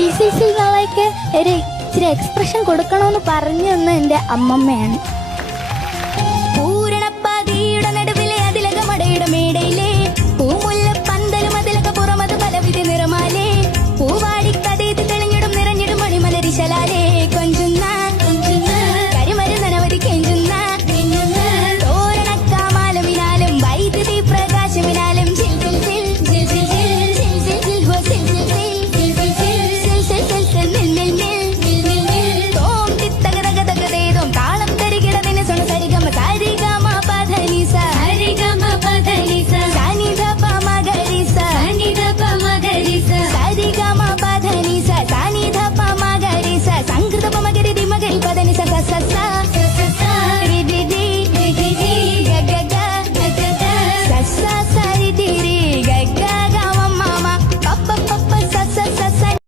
നാളേക്ക് ഒരു ഇച്ചിരി എക്സ്പ്രഷൻ കൊടുക്കണമെന്ന് പറഞ്ഞു തന്ന എൻ്റെ അമ്മമ്മയാണ്. പൂരണപ്പാതിയുടെ നടുവിലെ അതിലകമടയുടെ മേടെ